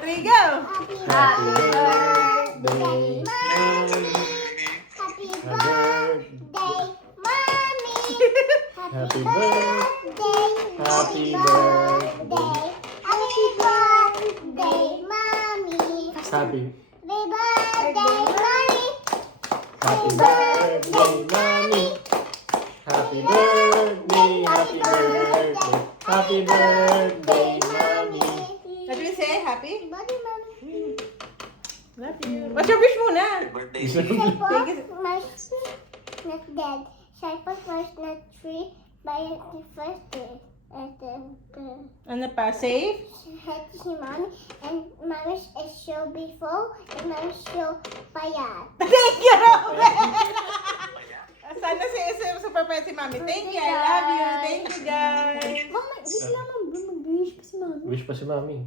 three, go! Happy birthday, mommy. Happy birthday, mommy. Happy birthday. Happy birthday. Happy birthday, mommy. Happy. Happy birthday, mommy. Happy birthday, mommy. Happy birthday, happy birthday. Happy birthday, mommy. What do you say? Happy? Happy mommy. Love you. What's your wish muna? Birthday. Thank you. March not dead. Cypress was not free by the first day. And then Ano pa? Safe? had si mommy and mommy is show before and mommy show payat. Thank you, Robert! Sana super pwede si Mami. Thank you, I love you. Thank you, guys. Mama, gusto lang mag-wish pa si mama. Wish pa si mami.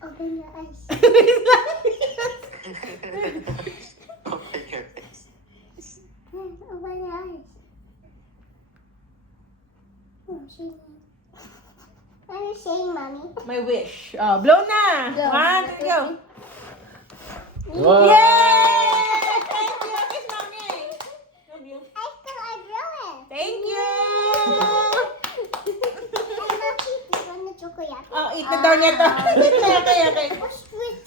Open your eyes. Open your eyes. Oh, she's what are you saying, mommy? My wish. Oh, blow na! Blow. 1, 2, go! Wow! Yay! Thank you! Kiss Mami! Love you. I blew it. Thank you! I'm not eat this one, the chocolate. Oh, eat na daw niya to. Okay. Oh, switch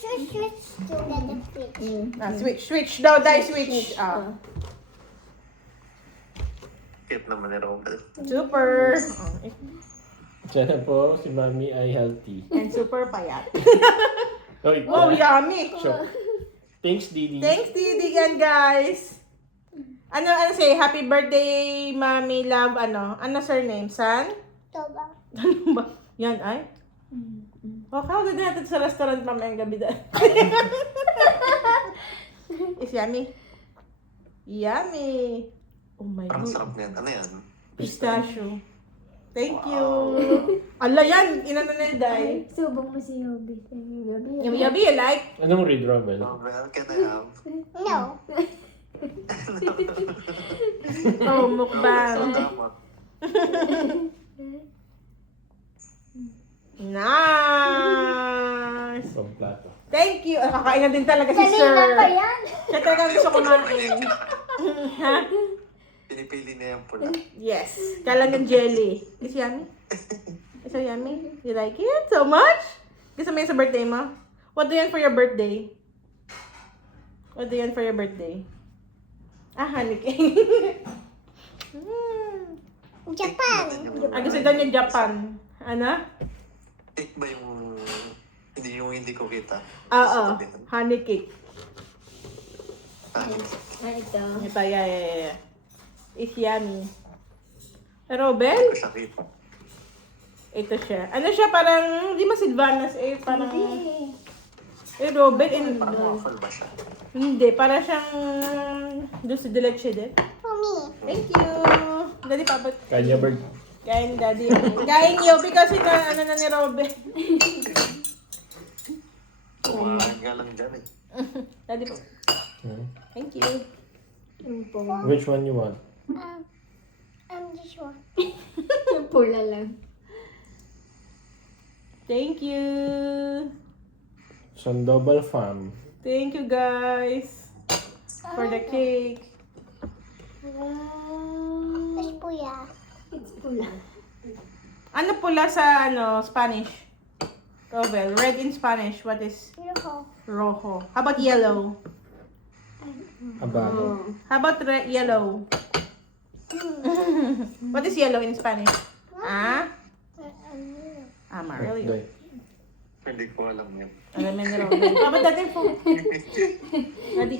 to the fridge. Ah, switch daw, dai switch. Ah. Cute naman ni Robert. Super. Sana po si mami ay healthy. And super payat. Oy, Wow, yummy. Sure. Thanks, Didi. Thanks, Didi, and guys. Ano say? Happy birthday, Mami, love, ano surname? San? Toba. Ano ba? Yan ay? O, kawagad natin sa restaurant mamayang gabi dahil. Is yummy? Yummy! Oh my Parang God. sarap niyan. Ano yan? Pistachio. Thank you. Ala yan, inano na yung day. Subong mo si Yobi. Yummy, you like? Ano mo read, Robin? Robert, can I have? No. Oh, Robert, mukbang. salamat. Nice! Pang plato. Thank you. Kakain na din talaga si Dali Sir. na pa yan. Siya talaga gusto kumain. Ha? Pinipili niya yung pula. Yes. Kailan ng jelly. Is yummy? Is so yummy? You like it so much? Gusto mo yun sa birthday mo? What do you want for your birthday? What do you want for your birthday? Ah, honey cake. Japan. Gusto daw niya Japan. Ano? Cake ba yung hindi ko kita? Oo. Honey cake. Ah, Ito. Ito, yeah. It's yummy. Robel? Hindi ko siya kita. Ito siya. Ano siya, parang, di ba Silvanas, parang, Robel, Parang waffle ba siya? hindi, para siyang, dulce de leche din. For me. Thank you. Daddy, papat. Kanya bird. Kain, Daddy. Kain niyo, kasi na, na ni Robel. Kumain nga lang dyan eh. Daddy, po. Thank you. Which one you want? This one. Pula lang. Thank you. Sandoval Farm. Thank you, guys, for the cake. It's puya. It's pula. Ano pula sa, Spanish? Robel, red in Spanish, what is Beautiful. rojo? How about yellow? Abano. How about yellow? What is yellow in Spanish? Ah? Amarillo. Hindi. Hindi ko alam yan. Alam mo na Robel. Papa, dati po. Daddy.